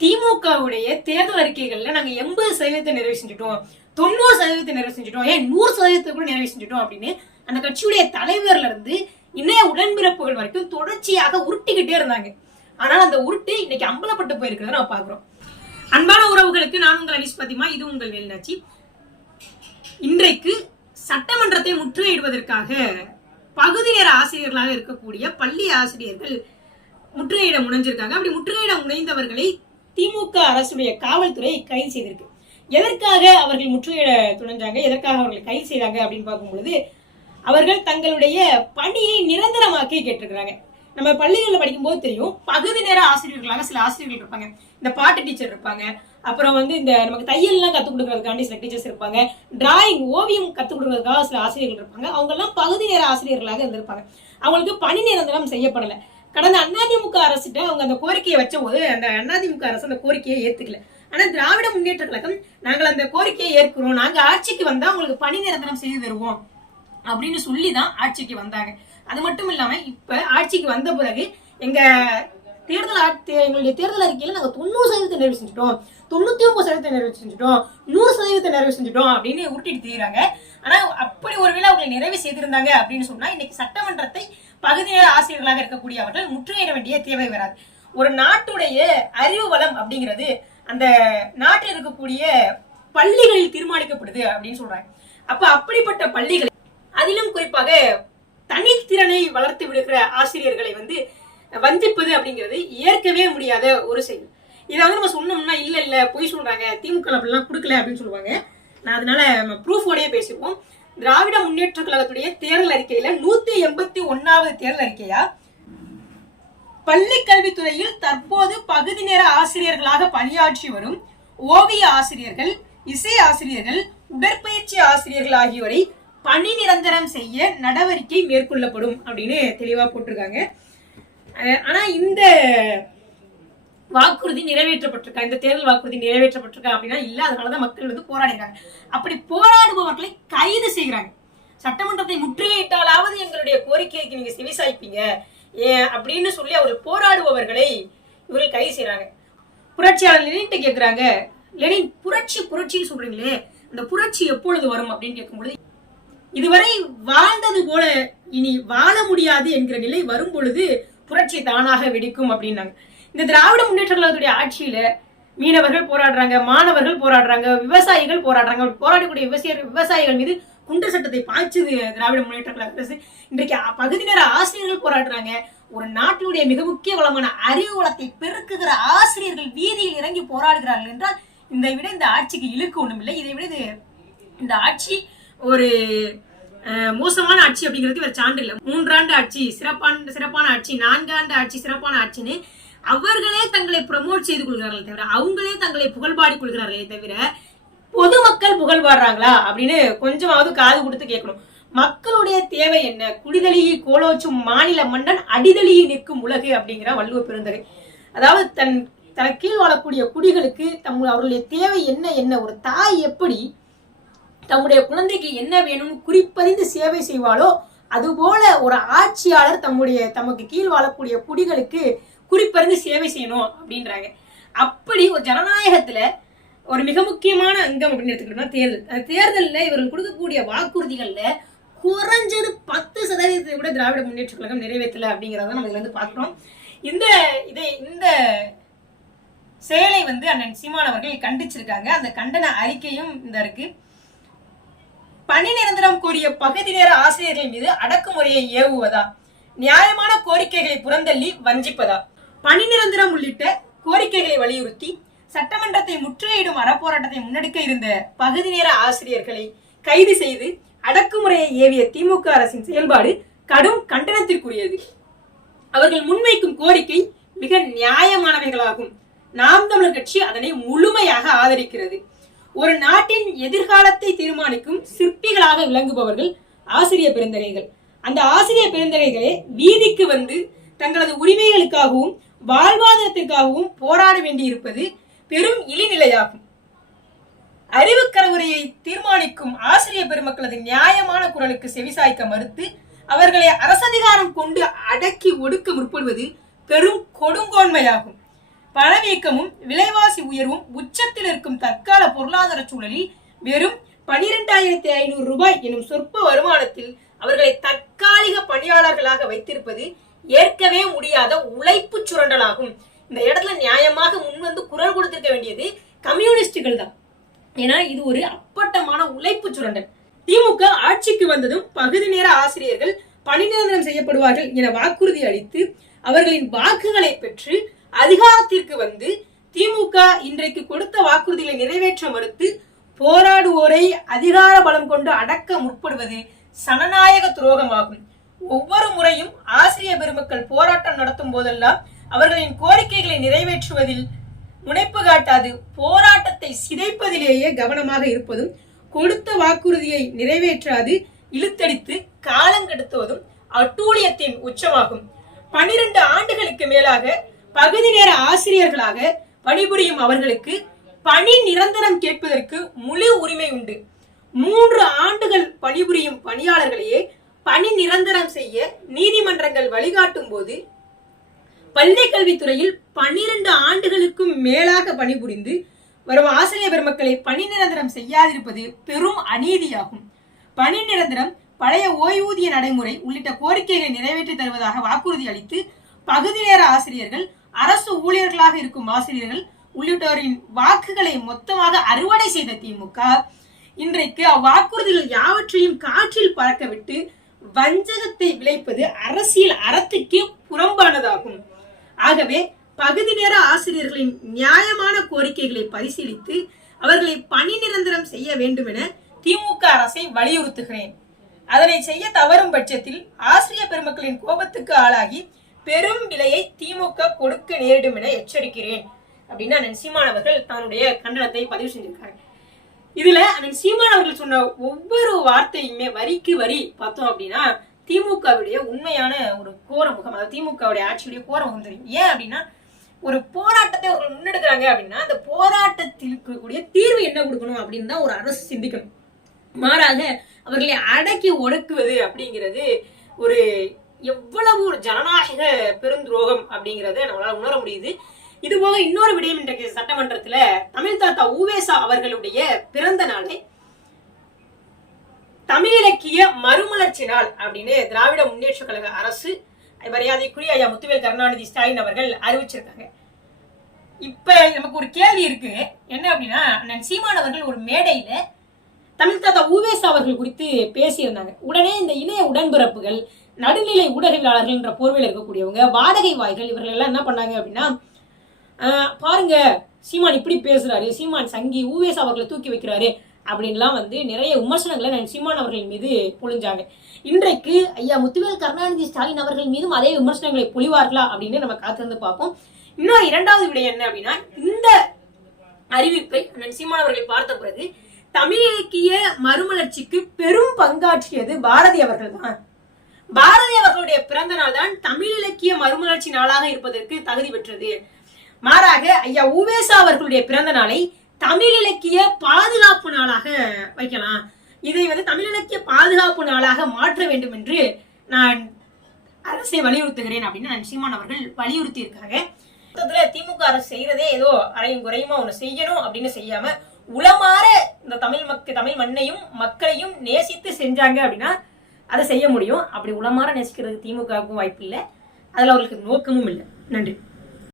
திமுகவுடைய தேர்தல் அறிக்கைகள்ல நாங்க எண்பது சதவீதத்தை நிறைவு செஞ்சுட்டோம். தொண்ணூறு சதவீதத்தை நிறைவு செஞ்சுட்டோம். ஏன் நூறு சதவீதத்தை கூட நிறைவு செஞ்சுட்டோம் அப்படின்னு அந்த கட்சியுடைய தலைவர்ல இருந்து இணைய உடன்பிறப்புகள் வரைக்கும் தொடர்ச்சியாக உருட்டிக்கிட்டே இருந்தாங்க. ஆனால் அந்த உருட்டு இன்னைக்கு அம்பலப்பட்டு போயிருக்கிறத நம்ம பாக்குறோம் அன்பான உறவுகளுக்கு நான் உங்கள் அனிஷ் பாத்திமா இது உங்கள் வேலுநாச்சி இன்றைக்கு சட்டமன்றத்தை முற்றுகையிடுவதற்காக பகுதி நேர ஆசிரியர்களாக இருக்கக்கூடிய பள்ளி ஆசிரியர்கள் முற்றுகையிட முனைஞ்சிருக்காங்க. அப்படி முற்றுகையிட முனைந்தவர்களை திமுக அரசுடைய காவல்துறை கைது செய்திருக்கு. எதற்காக அவர்கள் முற்றுகையிட துணைஞ்சாங்க? எதற்காக அவர்கள் கைது செய்தாங்க அப்படின்னு பார்க்கும்பொழுது அவர்கள் தங்களுடைய பணியை நிரந்தரமாக்கி கேட்டிருக்கிறாங்க. நம்ம பள்ளிகளில் படிக்கும்போது தெரியும் பகுதி நேர ஆசிரியர்களாக சில ஆசிரியர்கள் இருப்பாங்க. இந்த பாட்டு டீச்சர் இருப்பாங்க. அப்புறம் வந்து இந்த நமக்கு தையல்லாம் கற்றுக் கொடுக்கறதுக்காண்டி சில டீச்சர்ஸ் இருப்பாங்க. டிராயிங் ஓவியம் கற்றுக் கொடுக்கறதுக்காக சில ஆசிரியர்கள் இருப்பாங்க. அவங்கெல்லாம் பகுதி நேர ஆசிரியர்களாக இருந்திருப்பாங்க. அவங்களுக்கு பணி நிரந்தரம் செய்யப்படலை. கடந்த அதிமுக அரசுகிட்ட அவங்க அந்த கோரிக்கையை வச்ச போது அந்த அதிமுக அரசு அந்த கோரிக்கையை ஏத்துக்கல. ஆனா திராவிட முன்னேற்ற கழகம் நாங்கள் அந்த கோரிக்கையை ஏற்கிறோம். நாங்க ஆட்சிக்கு வந்தா உங்களுக்கு பணி நிரந்தரம் செய்து தருவோம். அப்படின்னு சொல்லி தான் ஆட்சிக்கு வந்தாங்க. அது மட்டும் இல்லாம இப்ப ஆட்சிக்கு வந்த பிறகு எங்க தேர்தல் ஆட்சி- எங்களுடைய தேர்தல் அறிக்கையில நாங்க தொண்ணூறு சதவீதத்தை நிறைவு செஞ்சுட்டோம். தொண்ணூத்தி ஒன்பது சதவீதத்தை நிறைவு செஞ்சுட்டோம். நூறு சதவீதத்தை நிறைவு செஞ்சுட்டோம் அப்படின்னு உருட்டிட்டு தெரியுறாங்க. ஆனா அப்படி ஒருவேளை அவங்களை நிறைவு செய்திருந்தாங்க அப்படின்னு சொன்னா இன்னைக்கு சட்டமன்றத்தை பகுதி நேர ஆசிரியர்களாக இருக்கக்கூடிய அவர்கள் முற்றுகையிட வேண்டிய தேவை வராது. ஒரு நாட்டுடைய அறிவு வளம் அப்படிங்கிறது அந்த நாட்டில் இருக்கக்கூடிய பள்ளிகளில் தீர்மானிக்கப்படுது அப்படின்னு சொல்றாங்க. அப்ப அப்படிப்பட்ட பள்ளிகள் அதிலும் குறிப்பாக தனித்திறனை வளர்த்து விடுகிற ஆசிரியர்களை வந்து வஞ்சிப்பது அப்படிங்கிறது ஏற்கவே முடியாத ஒரு செயல். இதை வந்து நம்ம சொன்னோம்னா இல்ல இல்ல பொய் சொல்றாங்க திமுக அப்படிலாம் கொடுக்கல அப்படின்னு சொல்லுவாங்க. நான் அதனால நம்ம ப்ரூஃபோடயே பேசிப்போம் திராவிட முன்னேற்ற கழகத்துடைய தேர்தல் அறிக்கையில நூத்தி எண்பத்தி ஒன்னாவது தேர்தல் அறிக்கையா? பள்ளி கல்வித்துறையில் தற்போது பகுதி நேர ஆசிரியர்களாக பணியாற்றி வரும் ஓவிய ஆசிரியர்கள் இசை ஆசிரியர்கள் உடற்பயிற்சி ஆசிரியர்கள் ஆகியோரை பணி நிரந்தரம் செய்ய நடவடிக்கை மேற்கொள்ளப்படும் அப்படின்னு தெளிவா போட்டிருக்காங்க. ஆனா இந்த வாக்குறுதி நிறைவேற்றப்பட்டிருக்கா? இந்த தேர்தல் வாக்குறுதி நிறைவேற்றப்பட்டிருக்கா அப்படின்னா இல்ல அதனாலதான் மக்கள் வந்து போராடுறாங்க அப்படி போராடுபவர்களை கைது செய்கிறாங்க. சட்டமன்றத்தை முற்றுகையிட்டாலாவது எங்களுடைய கோரிக்கைக்கு நீங்க செவிசாய்ப்பீங்க ஏன் அப்படின்னு சொல்லி அவர் போராடுபவர்களை இவர்கள் கைது செய்யறாங்க புரட்சியாளர் லெனின்ட்ட கேட்கிறாங்க லெனின் புரட்சி புரட்சின்னு சொல்றீங்களே அந்த புரட்சி எப்பொழுது வரும் அப்படின்னு கேட்கும்பொழுது இதுவரை வாழ்ந்தது போல இனி வாழ முடியாது என்கிற நிலை வரும் பொழுது புரட்சி தானாக வெடிக்கும் அப்படின்னாங்க. இந்த திராவிட முன்னேற்ற கழகத்துடைய ஆட்சியில மீனவர்கள் போராடுறாங்க மாணவர்கள் போராடுறாங்க விவசாயிகள் போராடுறாங்க. போராடக்கூடிய விவசாய விவசாயிகள் மீது குண்டர் சட்டத்தை பாய்ச்சுது திராவிட முன்னேற்ற கழக அரசு. இன்றைக்கு பகுதி நேர ஆசிரியர்கள் போராடுறாங்க. ஒரு நாட்டினுடைய மிக முக்கிய வளமான அறிவு வளத்தை பெருக்குகிற ஆசிரியர்கள் வீதியில் இறங்கி போராடுகிறார்கள் என்றால் இதை விட இந்த ஆட்சிக்கு இழுக்கு ஒண்ணுமில்லை இதை விட இது இந்த ஆட்சி ஒரு அஹ், மோசமான ஆட்சி அப்படிங்கிறதுக்கு வேற சான்று இல்லை மூன்றாண்டு ஆட்சி சிறப்பான சிறப்பான ஆட்சி நான்காண்டு ஆட்சி சிறப்பான ஆட்சின்னு அவர்களே தங்களை ப்ரமோட் செய்து கொள்கிறார்களே தவிர அவங்களே தங்களை புகழ்பாடி கொள்கிறார்களே தவிர பொதுமக்கள் புகழ்பாடுறாங்களா அப்படின்னு கொஞ்சமாவது காது கொடுத்து கேட்கணும். மக்களுடைய தேவை என்ன? குடிதலியை கோலோச்சும் மாநில மன்னன் அடிதலியை நிற்கும் உலகு அப்படிங்கிற வள்ளுவ பெருந்தகை. அதாவது தன் தன் கீழ் வாழக்கூடிய குடிகளுக்கு தம் அவர்களுடைய தேவை என்ன என்ன ஒரு தாய் எப்படி தம்முடைய குழந்தைக்கு என்ன வேணும்னு குறிப்பறிந்து சேவை செய்வாளோ அதுபோல ஒரு ஆட்சியாளர் தம்முடைய தமக்கு கீழ் வாழக்கூடிய குடிகளுக்கு குறிப்பறிந்து சேவை செய்யணும் அப்படின்றாங்க. அப்படி ஒரு ஜனநாயகத்துல ஒரு மிக முக்கியமான அங்கம் அப்படின்னு எடுத்துக்கிட்டோம்னா தேர்தல். அந்த தேர்தலில் இவர்கள் கொடுக்கக்கூடிய வாக்குறுதிகள்ல குறைஞ்சது பத்து சதவீதத்தை விட திராவிட முன்னேற்ற கழகம் நிறைவேற்றலை அப்படிங்கிறத நம்ம இதில் இருந்து பார்க்குறோம். இந்த இதை இந்த செயலை வந்து அண்ணன் சீமான் அவர்கள் கண்டிச்சிருக்காங்க. அந்த கண்டன அறிக்கையும் இந்த இருக்கு. பணி நிரந்தரம் கோரிய பகுதி நேர ஆசிரியர்கள் மீது அடக்குமுறையை ஏவுவதா? நியாயமான கோரிக்கைகளை புறந்தள்ளி வஞ்சிப்பதா? பணி நிரந்தரம் உள்ளிட்ட கோரிக்கைகளை வலியுறுத்தி சட்டமன்றத்தை முற்றுகையிடும் அறப்போராட்டத்தை முன்னெடுக்க இருந்த பகுதி நேர ஆசிரியர்களை கைது செய்து அடக்குமுறையை ஏவிய திமுக அரசின் செயல்பாடு கடும் கண்டனத்திற்குரியது. அவர்கள் முன்வைக்கும் கோரிக்கை மிக நியாயமானவைகளாகும். நாம் தமிழர் கட்சி அதனை முழுமையாக ஆதரிக்கிறது. ஒரு நாட்டின் எதிர்காலத்தை தீர்மானிக்கும் சிற்பிகளாக விளங்குபவர்கள் ஆசிரியர் பெருந்தகைகள். அந்த ஆசிரிய பெருந்தகைகளே வீதிக்கு வந்து தங்களது உரிமைகளுக்காகவும் வாழ்வாதாரத்திற்காகவும் போராட வேண்டியிருப்பது பெரும் இழிநிலையாகும். அறிவுக்கரவுரையை தீர்மானிக்கும் ஆசிரிய பெருமக்களது நியாயமான குரலுக்கு செவிசாய்க்க மறுத்து அவர்களை அரசதிகாரம் கொண்டு அடக்கி ஒடுக்க முற்படுவது பெரும் கொடுங்கோன்மையாகும். பணவீக்கமும் விலைவாசி உயர்வும் உச்சத்தில் இருக்கும் தற்கால பொருளாதார சூழலில் வெறும் பனிரெண்டாயிரத்தி ஐநூறு ரூபாய் எனும் சொற்ப வருமானத்தில் அவர்களை தற்காலிக பணியாளர்களாக வைத்திருப்பது ஏற்கவே முடியாத உழைப்பு சுரண்டலாகும். இந்த இடத்துல நியாயமாக முன்வந்து குரல் கொடுத்திருக்க வேண்டியது கம்யூனிஸ்டுகள் தான். ஏன்னா இது ஒரு அப்பட்டமான உழைப்பு சுரண்டல். திமுக ஆட்சிக்கு வந்ததும் பகுதி நேர ஆசிரியர்கள் பணி நிரந்தரம் செய்யப்படுவார்கள் என வாக்குறுதி அளித்து அவர்களின் வாக்குகளை பெற்று அதிகாரத்திற்கு வந்து திமுக இன்றைக்கு கொடுத்த வாக்குறுதிகளை நிறைவேற்ற மறுத்து போராடுவோரை அதிகார பலம் கொண்டு அடக்க முற்படுவது சனநாயக துரோகமாகும். ஒவ்வொரு முறையும் ஆசிரிய பெருமக்கள் போராட்டம் நடத்தும் போதெல்லாம் அவர்களின் கோரிக்கைகளை நிறைவேற்றுவதில் முனைப்பு காட்டாது போராட்டத்தை சிதைப்பதிலேயே கவனமாக இருப்பதும் கொடுத்த வாக்குறுதியை நிறைவேற்றாது இழுத்தடித்து காலங்கெடுத்துவதும் அட்டூழியத்தின் உச்சமாகும். பனிரெண்டு ஆண்டுகளுக்கு மேலாக பகுதி நேர ஆசிரியர்களாக பணிபுரியும் அவர்களுக்கு பணி நிரந்தரம் கேட்பதற்கு முழு உரிமை உண்டு. மூன்று ஆண்டுகள் பணிபுரியும் பணியாளர்களையே பணி நிரந்தரம் செய்ய நீதிமன்றங்கள் வழிகாட்டும் போது பள்ளி கல்வித்துறையில் பன்னிரண்டு ஆண்டுகளுக்கும் மேலாக பணிபுரிந்து வரும் ஆசிரியர் பெருமக்களை பணி நிரந்தரம் செய்யாதிருப்பது பெரும் அநீதியாகும். பணி நிரந்தரம் பழைய ஓய்வூதிய நடைமுறை உள்ளிட்ட கோரிக்கைகளை நிறைவேற்றி தருவதாக வாக்குறுதி அளித்து பகுதி நேர ஆசிரியர்கள் அரசு ஊழியர்களாக இருக்கும் ஆசிரியர்கள் உள்ளிட்டோரின் வாக்குகளை மொத்தமாக அறுவடை செய்த திமுக இன்றைக்கு அவ்வாக்குறுதிகள் யாவற்றையும் காற்றில் பறக்கவிட்டு வஞ்சகத்தை விளைப்பது அரசியல் அறத்துக்கே புறம்பானதாகும். ஆகவே பகுதி நேர ஆசிரியர்களின் நியாயமான கோரிக்கைகளை பரிசீலித்து அவர்களை பணி நிரந்தரம் செய்ய வேண்டும் என திமுக அரசை வலியுறுத்துகிறேன். அதனை செய்ய தவறும் பட்சத்தில் ஆசிரியர் பெருமக்களின் கோபத்துக்கு ஆளாகி பெரும் விலையை திமுக கொடுக்க நேரிடும் என எச்சரிக்கிறேன். அப்படின்னு அண்ணன் அவர்கள் தன்னுடைய கண்டனத்தை பதிவு செஞ்சிருக்காங்க இதுல அண்ணன் சீமான் அவர்கள் சொன்ன ஒவ்வொரு வார்த்தையுமே வரிக்கு வரி பார்த்தோம் அப்படின்னா திமுகவுடைய உண்மையான ஒரு கோர முகம் அதாவது திமுகவுடைய ஆட்சியுடைய கோர முகம் தெரியும். ஏன் அப்படின்னா ஒரு போராட்டத்தை அவர்கள் முன்னெடுக்கிறாங்க அப்படின்னா அந்த போராட்டத்தில் இருக்கக்கூடிய தீர்வு என்ன கொடுக்கணும் அப்படின்னு தான் ஒரு அரசு சிந்திக்கணும். மாறாக அவர்களை அடக்கி ஒடுக்குவது அப்படிங்கிறது ஒரு எவ்வளவு ஒரு ஜனநாயக பெருந்துரோகம் அப்படிங்கிறத நம்மளால உணர முடியுது. இது போக இன்னொரு விடயம் இன்றைக்கு சட்டமன்றத்துல தமிழ் தாத்தா ஊவேசா அவர்களுடைய பிறந்த நாளை தமிழ் இலக்கிய மறுமலர்ச்சி நாள் அப்படின்னு திராவிட முன்னேற்ற கழக அரசு மரியாதைக்குரிய ஐயா முத்துவேல் கருணாநிதி ஸ்டாலின் அவர்கள் அறிவிச்சிருக்காங்க. இப்ப நமக்கு ஒரு கேள்வி இருக்கு. என்ன அப்படின்னா அண்ணன் சீமான் அவர்கள் ஒரு மேடையில தமிழ் தாத்தா ஊவேசா அவர்கள் குறித்து பேசியிருந்தாங்க. உடனே இந்த இணைய உடன்பிறப்புகள் நடுநிலை ஊடகவியலாளர்கள் என்ற போர்வையில் இருக்கக்கூடியவங்க வாடகை வாய்கள் இவர்கள் எல்லாம் என்ன பண்ணாங்க அப்படின்னா பாருங்க சீமான் இப்படி பேசுறாரு சீமான் சங்கி ஊவேஸ் அவர்களை தூக்கி வைக்கிறாரு அப்படின்லாம் வந்து நிறைய விமர்சனங்களை நான் சீமான் அவர்கள் மீது பொழிஞ்சாங்க. இன்றைக்கு ஐயா முத்துவேல் கருணாநிதி ஸ்டாலின் அவர்கள் மீதும் அதே விமர்சனங்களை பொழிவார்களா அப்படின்னு நம்ம காத்திருந்து பார்ப்போம். இன்னொரு இரண்டாவது விடை என்ன அப்படின்னா இந்த அறிவிப்பை அண்ணன் சீமான் அவர்கள் பார்த்த பிறகு தமிழ் இலக்கிய மறுமலர்ச்சிக்கு பெரும் பங்காற்றியது பாரதி அவர்கள் தான். பாரதி அவர்களுடைய பிறந்த நாள் தான் தமிழ் இலக்கிய மறுமலர்ச்சி நாளாக இருப்பதற்கு தகுதி பெற்றது. மாறாக ஐயா உவேசா அவர்களுடைய பிறந்த நாளை தமிழ் இலக்கிய பாதுகாப்பு நாளாக வைக்கலாம். இதை வந்து தமிழ் இலக்கிய பாதுகாப்பு நாளாக மாற்ற வேண்டும் என்று நான் அரசை வலியுறுத்துகிறேன் அப்படின்னு நான் சீமான் அவர்கள் வலியுறுத்தி இருக்காங்க மொத்தத்துல திமுக அரசு செய்யறதே ஏதோ அரையும் குறையுமா ஒண்ணு செய்யணும் அப்படின்னு செய்யாம உளமாற இந்த தமிழ் மக்க தமிழ் மண்ணையும் மக்களையும் நேசித்து செஞ்சாங்க அப்படின்னா அதை செய்ய முடியும். அப்படி உளமாற நேசிக்கிறதுக்கு திமுகவுக்கும் வாய்ப்பு இல்லை அதுல அவர்களுக்கு நோக்கமும் இல்லை. நன்றி.